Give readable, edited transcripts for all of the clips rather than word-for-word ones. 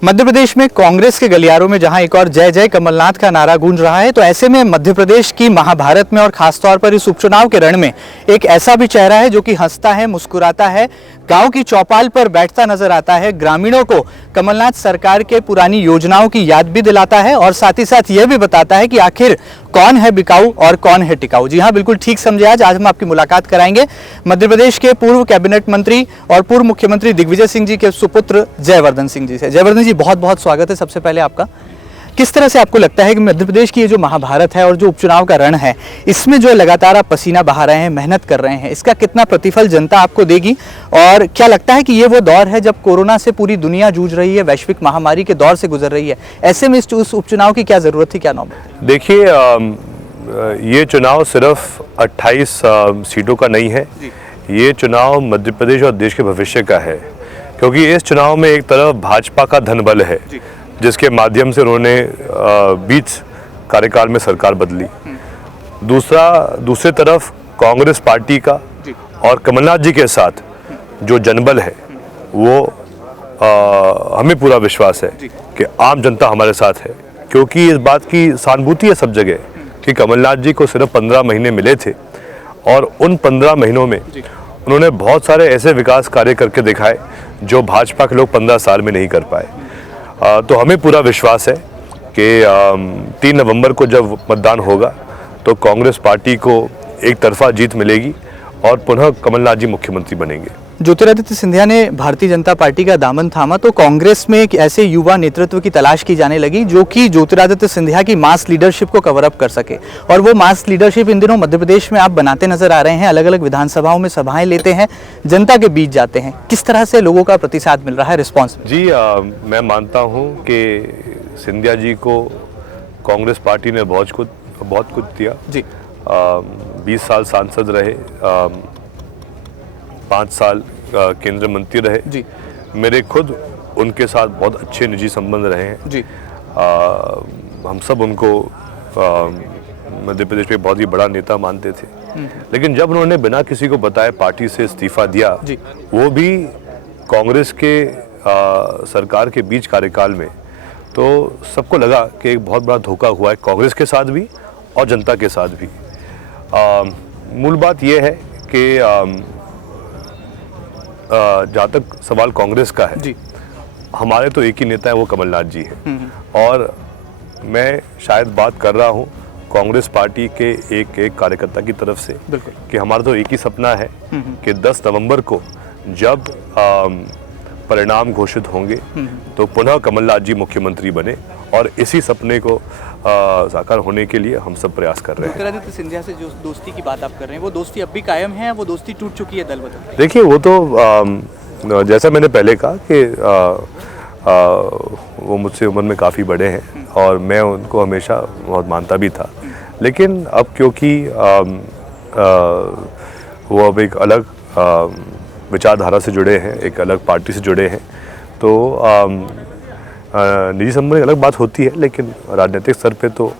मध्य प्रदेश में कांग्रेस के गलियारों में जहां एक और जय जय कमलनाथ का नारा गूंज रहा है, तो ऐसे में मध्य प्रदेश की महाभारत में और खासतौर पर इस उपचुनाव के रण में एक ऐसा भी चेहरा है जो कि हंसता है, मुस्कुराता है, गांव की चौपाल पर बैठता नजर आता है, ग्रामीणों को कमलनाथ सरकार के पुरानी योजनाओं की याद भी दिलाता है और साथ ही साथ यह भी बताता है कि आखिर कौन है बिकाऊ और कौन है टिकाऊ। जी हाँ, बिल्कुल ठीक समझे। आज हम आपकी मुलाकात कराएंगे मध्य प्रदेश के पूर्व कैबिनेट मंत्री और पूर्व मुख्यमंत्री दिग्विजय सिंह जी के सुपुत्र जयवर्धन सिंह जी से। जयवर्धन जी, बहुत बहुत स्वागत है सबसे पहले आपका। किस तरह से आपको लगता है कि मध्य प्रदेश की ये जो महाभारत है और जो उपचुनाव का रण है, इसमें जो लगातार आप पसीना बहा रहे हैं, मेहनत कर रहे हैं, इसका कितना प्रतिफल जनता आपको देगी? और क्या लगता है कि ये वो दौर है जब कोरोना से पूरी दुनिया जूझ रही है, वैश्विक महामारी के दौर से गुजर रही है, ऐसे में इस उपचुनाव की क्या जरूरत थी, क्या नौबत? देखिए, ये चुनाव सिर्फ 28 सीटों का नहीं है। ये चुनाव मध्य प्रदेश और देश के भविष्य का है, क्योंकि इस चुनाव में एक तरफ भाजपा का धनबल है जिसके माध्यम से उन्होंने 20 कार्यकाल में सरकार बदली। दूसरी तरफ कांग्रेस पार्टी का और कमलनाथ जी के साथ जो जनबल है वो हमें पूरा विश्वास है कि आम जनता हमारे साथ है, क्योंकि इस बात की सहानुभूति है सब जगह कि कमलनाथ जी को सिर्फ 15 महीने मिले थे और उन 15 महीनों में उन्होंने बहुत सारे ऐसे विकास कार्य करके दिखाए जो भाजपा के लोग 15 साल में नहीं कर पाए। तो हमें पूरा विश्वास है कि 3 नवंबर को जब मतदान होगा तो कांग्रेस पार्टी को एक तरफा जीत मिलेगी और पुनः कमलनाथ जी मुख्यमंत्री बनेंगे। ज्योतिरादित्य सिंधिया ने भारतीय जनता पार्टी का दामन थामा तो कांग्रेस में एक ऐसे युवा नेतृत्व की तलाश की जाने लगी जो कि ज्योतिरादित्य सिंधिया की मास लीडरशिप को कवर अप कर सके, और वो मास लीडरशिप इन दिनों मध्य प्रदेश में आप बनाते नजर आ रहे हैं। अलग अलग विधानसभाओं में सभाएं लेते हैं, जनता के बीच जाते हैं। किस तरह से लोगों का प्रतिसाद मिल रहा है, रिस्पॉन्स? जी, मैं मानता हूँ कि सिंधिया जी को कांग्रेस पार्टी ने बहुत कुछ दिया जी। 20 साल सांसद रहे, 5 साल केंद्रीय मंत्री रहे जी। मेरे खुद उनके साथ बहुत अच्छे निजी संबंध रहे हैं जी। हम सब उनको मध्य प्रदेश में बहुत ही बड़ा नेता मानते थे, लेकिन जब उन्होंने बिना किसी को बताए पार्टी से इस्तीफा दिया जी, वो भी कांग्रेस के सरकार के बीच कार्यकाल में, तो सबको लगा कि एक बहुत बड़ा धोखा हुआ है कांग्रेस के साथ भी और जनता के साथ भी। मूल बात यह है कि जहाँ तक सवाल कांग्रेस का है जी, हमारे तो एक ही नेता है, वो कमलनाथ जी हैं। और मैं शायद बात कर रहा हूँ कांग्रेस पार्टी के एक कार्यकर्ता की तरफ से कि हमारा तो एक ही सपना है कि 10 नवंबर को जब परिणाम घोषित होंगे तो पुनः कमलनाथ जी मुख्यमंत्री बने, और इसी सपने को साकार होने के लिए हम सब प्रयास कर रहे हैं। ज्योतिरादित्य सिंधिया से जो दोस्ती की बात आप कर रहे हैं, वो दोस्ती अब भी कायम है, वो दोस्ती टूट चुकी है दल बदल? देखिए, वो तो जैसा मैंने पहले कहा कि वो मुझसे उम्र में काफ़ी बड़े हैं और मैं उनको हमेशा बहुत मानता भी था, लेकिन अब क्योंकि वो अब एक अलग विचारधारा से जुड़े हैं, एक अलग पार्टी से जुड़े हैं, तो निजी संबंध अलग बात होती है, लेकिन राजनीतिक स्तर पे तो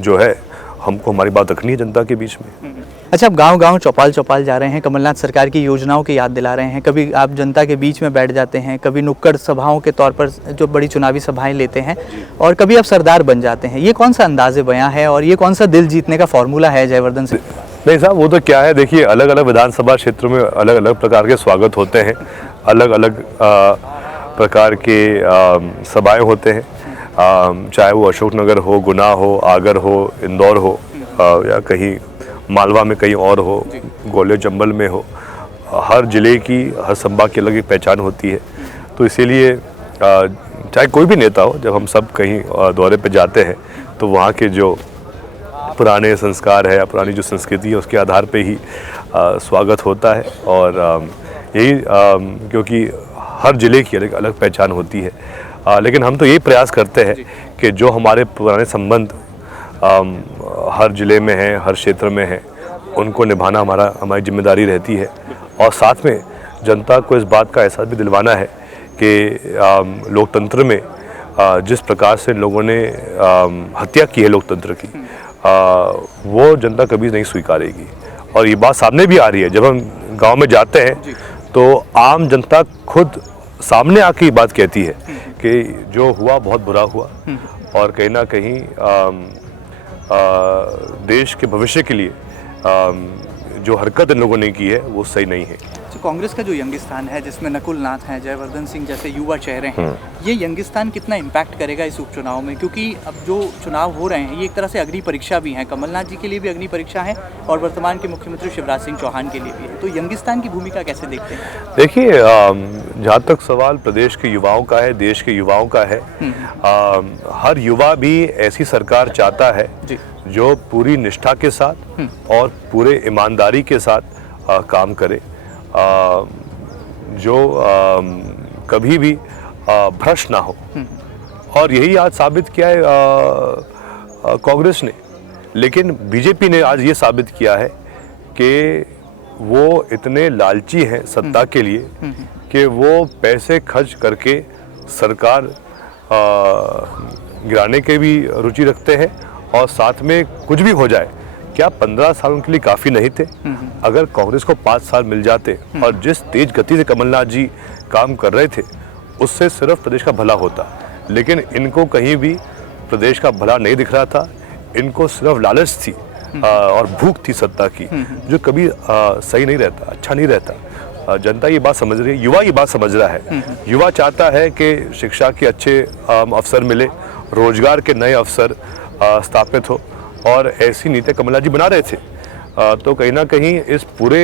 जो है हमको हमारी बात रखनी है जनता के बीच में। अच्छा, आप गांव-गांव चौपाल जा रहे हैं, कमलनाथ सरकार की योजनाओं की याद दिला रहे हैं, कभी आप जनता के बीच में बैठ जाते हैं, कभी नुक्कड़ सभाओं के तौर पर जो बड़ी चुनावी सभाएं लेते हैं, और कभी आप सरदार बन जाते हैं। ये कौन सा अंदाज़े बयां है और ये कौन सा दिल जीतने का फॉर्मूला है जयवर्धन सिंह? नहीं साहब, वो तो क्या है, देखिए, अलग अलग विधानसभा क्षेत्रों में अलग अलग प्रकार के स्वागत होते हैं, अलग अलग प्रकार के सभाएं होते हैं, चाहे वो अशोकनगर हो, गुना हो, आगर हो, इंदौर हो, या कहीं मालवा में कहीं और हो, ग्वालियर चंबल में हो। हर ज़िले की, हर संभाग की अलग एक पहचान होती है। तो इसीलिए चाहे कोई भी नेता हो, जब हम सब कहीं दौरे पे जाते हैं तो वहाँ के जो पुराने संस्कार है या पुरानी जो संस्कृति है उसके आधार पे ही स्वागत होता है। और यही क्योंकि हर ज़िले की अलग अलग पहचान होती है, लेकिन हम तो यही प्रयास करते हैं कि जो हमारे पुराने संबंध हर ज़िले में हैं, हर क्षेत्र में हैं, उनको निभाना हमारी जिम्मेदारी रहती है। और साथ में जनता को इस बात का एहसास भी दिलवाना है कि लोकतंत्र में जिस प्रकार से लोगों ने हत्या की है लोकतंत्र की, वो जनता कभी नहीं स्वीकारेगी। और ये बात सामने भी आ रही है, जब हम गांव में जाते हैं तो आम जनता खुद सामने आके ये बात कहती है कि जो हुआ बहुत बुरा हुआ और कहीं ना कहीं देश के भविष्य के लिए जो हरकत इन लोगों ने की है वो सही नहीं है। तो कांग्रेस का जो यंगिस्तान है, जिसमें नकुल नाथ हैं, जयवर्धन सिंह जैसे युवा चेहरे हैं, ये यंगिस्तान कितना इम्पैक्ट करेगा इस उपचुनाव में? क्योंकि अब जो चुनाव हो रहे हैं ये एक तरह से अग्नि परीक्षा भी है, कमलनाथ जी के लिए भी अग्नि परीक्षा है और वर्तमान के मुख्यमंत्री शिवराज सिंह चौहान के लिए भी है। तो यंगिस्तान की भूमिका कैसे देखते हैं? देखिए, जहाँ तक सवाल प्रदेश के युवाओं का है, देश के युवाओं का है, हर युवा भी ऐसी सरकार चाहता है जो पूरी निष्ठा के साथ और पूरे ईमानदारी के साथ काम करे, जो कभी भी भ्रष्ट ना हो। और यही आज साबित किया है कांग्रेस ने। लेकिन बीजेपी ने आज ये साबित किया है कि वो इतने लालची हैं सत्ता के लिए कि वो पैसे खर्च करके सरकार गिराने के भी रुचि रखते हैं और साथ में कुछ भी हो जाए, क्या 15 साल उनके लिए काफ़ी नहीं थे? अगर कांग्रेस को 5 साल मिल जाते और जिस तेज गति से कमलनाथ जी काम कर रहे थे, उससे सिर्फ प्रदेश का भला होता। लेकिन इनको कहीं भी प्रदेश का भला नहीं दिख रहा था। इनको सिर्फ लालच थी और भूख थी सत्ता की, जो कभी सही नहीं रहता, अच्छा नहीं रहता। जनता ये बात समझ रही है, युवा ये बात समझ रहा है। युवा चाहता है कि शिक्षा के अच्छे अवसर मिले, रोजगार के नए अवसर स्थापित हो, और ऐसी नीतियाँ कमलनाथ जी बना रहे थे। तो कहीं ना कहीं इस पूरे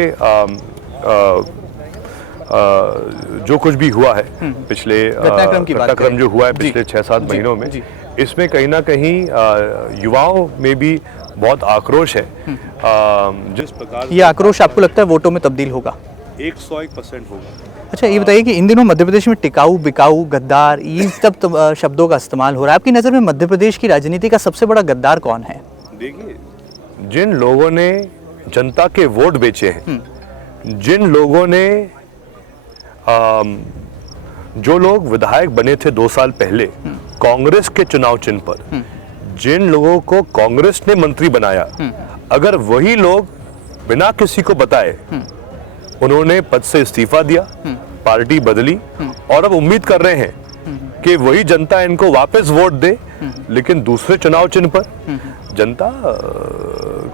जो कुछ भी हुआ है पिछले घटनाक्रम जो हुआ है पिछले 6-7 महीनों में, इसमें कहीं ना कहीं युवाओं में भी बहुत आक्रोश है। जिस प्रकार ये आक्रोश आपको लगता है वोटों में तब्दील होगा? 101% होगा। अच्छा, ये बताइए कि इन दिनों मध्य प्रदेश में टिकाऊ, बिकाऊ, गद्दार, ये सब शब्दों का इस्तेमाल हो रहा है। आपकी नज़र में मध्य प्रदेश की राजनीति का सबसे बड़ा गद्दार कौन है? देखिए, जिन लोगों ने जनता के वोट बेचे हैं, जिन लोगों ने जो लोग विधायक बने थे 2 साल पहले कांग्रेस के चुनाव चिन्ह पर, जिन लोगों को कांग्रेस ने मंत्री बनाया, अगर वही लोग बिना किसी को बताए उन्होंने पद से इस्तीफा दिया, पार्टी बदली और अब उम्मीद कर रहे हैं कि वही जनता इनको वापस वोट दे, लेकिन दूसरे चुनाव चिन्ह पर, जनता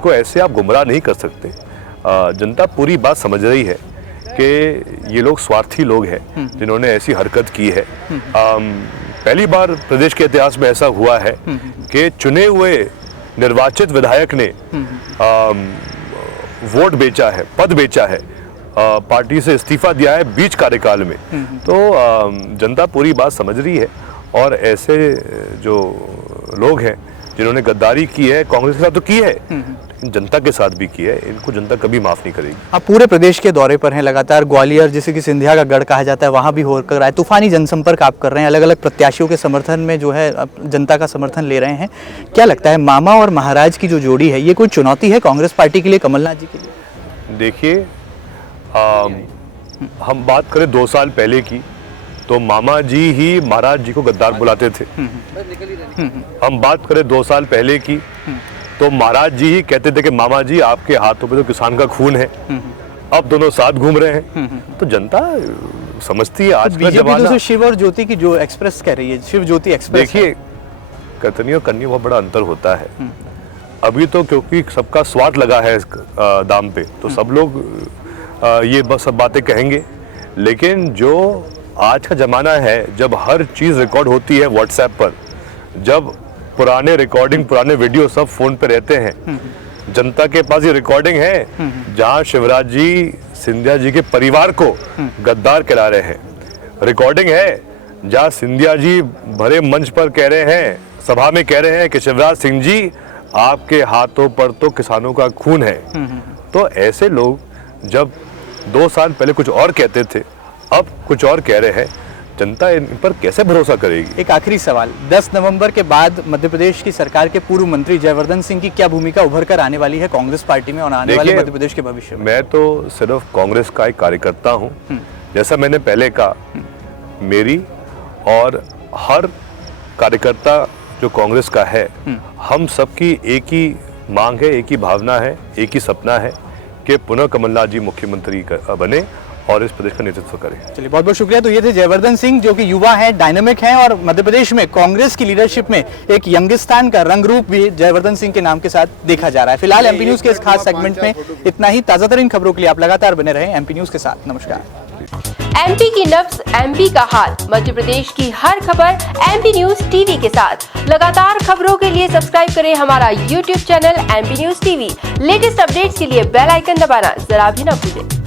को ऐसे आप गुमराह नहीं कर सकते। जनता पूरी बात समझ रही है कि ये लोग स्वार्थी लोग हैं जिन्होंने ऐसी हरकत की है। पहली बार प्रदेश के इतिहास में ऐसा हुआ है कि चुने हुए निर्वाचित विधायक ने वोट बेचा है, पद बेचा है, पार्टी से इस्तीफा दिया है बीच कार्यकाल में। तो जनता पूरी बात समझ रही है और ऐसे जो लोग हैं जिन्होंने गद्दारी की है कांग्रेस के साथ तो की है, लेकिन जनता के साथ भी की है, इनको जनता कभी माफ नहीं करेगी। आप पूरे प्रदेश के दौरे पर हैं लगातार। ग्वालियर, जिसे कि सिंधिया का गढ़ कहा जाता है, वहाँ भी होकर आए। तूफानी जनसंपर्क आप कर रहे हैं, अलग अलग प्रत्याशियों के समर्थन में जो है जनता का समर्थन ले रहे हैं। क्या लगता है, मामा और महाराज की जो जोड़ी है, ये कोई चुनौती है कांग्रेस पार्टी के लिए, कमलनाथ जी के लिए? देखिए, हम बात करें 2 साल पहले की, तो मामा जी ही महाराज जी को गद्दार बुलाते थे। हम बात करें 2 साल पहले की, तो महाराज जी ही कहते थे कि मामा जी आपके हाथों पे तो किसान का खून है। अब दोनों साथ घूम रहे हैं, तो जनता समझती है आज का जमाना। तो शिव और ज्योति की जो एक्सप्रेस कह रही है, शिव ज्योति एक्सप्रेस। देखिए, कतनी और कन्नी बहुत बड़ा अंतर होता है। अभी तो क्योंकि सबका स्वार्थ लगा है दाम पे, तो सब लोग ये बस सब बातें कहेंगे। लेकिन जो आज का ज़माना है, जब हर चीज़ रिकॉर्ड होती है व्हाट्सएप पर, जब पुराने रिकॉर्डिंग, पुराने वीडियो सब फ़ोन पे रहते हैं, जनता के पास ये रिकॉर्डिंग है जहां शिवराज जी सिंधिया जी के परिवार को गद्दार कहला रहे हैं। रिकॉर्डिंग है जहां सिंधिया जी भरे मंच पर कह रहे हैं, सभा में कह रहे हैं कि शिवराज सिंह जी आपके हाथों पर तो किसानों का खून है। तो ऐसे लोग जब 2 साल पहले कुछ और कहते थे, अब कुछ और कह रहे हैं, जनता इन पर कैसे भरोसा करेगी? एक आखिरी सवाल, 10 नवंबर के बाद मध्य प्रदेश की सरकार के पूर्व मंत्री जयवर्धन सिंह की क्या भूमिका उभर कर आने वाली है कांग्रेस पार्टी में और आने वाले मध्य प्रदेश के भविष्य में? मैं तो सिर्फ कांग्रेस का एक कार्यकर्ता हूँ, जैसा मैंने पहले कहा, मेरी और हर कार्यकर्ता जो कांग्रेस का है, हम सबकी एक ही मांग है, एक ही भावना है, एक ही सपना है कि पुनः कमलनाथ जी मुख्यमंत्री बने और इस प्रदेश का नेतृत्व करें। चलिए, बहुत बहुत शुक्रिया। तो ये थे जयवर्धन सिंह, जो कि युवा हैं, डायनामिक हैं और मध्य प्रदेश में कांग्रेस की लीडरशिप में एक यंगिस्तान का रंग रूप भी जयवर्धन सिंह के नाम के साथ देखा जा रहा है। फिलहाल एमपी न्यूज के इस खास सेगमेंट में इतना ही। ताजा तरीन खबरों के लिए आप लगातार बने रहें एमपी न्यूज के साथ। नमस्कार। एमपी की नब्ज, एमपी का हाल, मध्य प्रदेश की हर खबर एमपी न्यूज टीवी के साथ। लगातार खबरों के लिए सब्सक्राइब करें हमारा YouTube channel MP news TV. Latest updates के लिए बेल आइकन दबाना जरा भी न भूलें।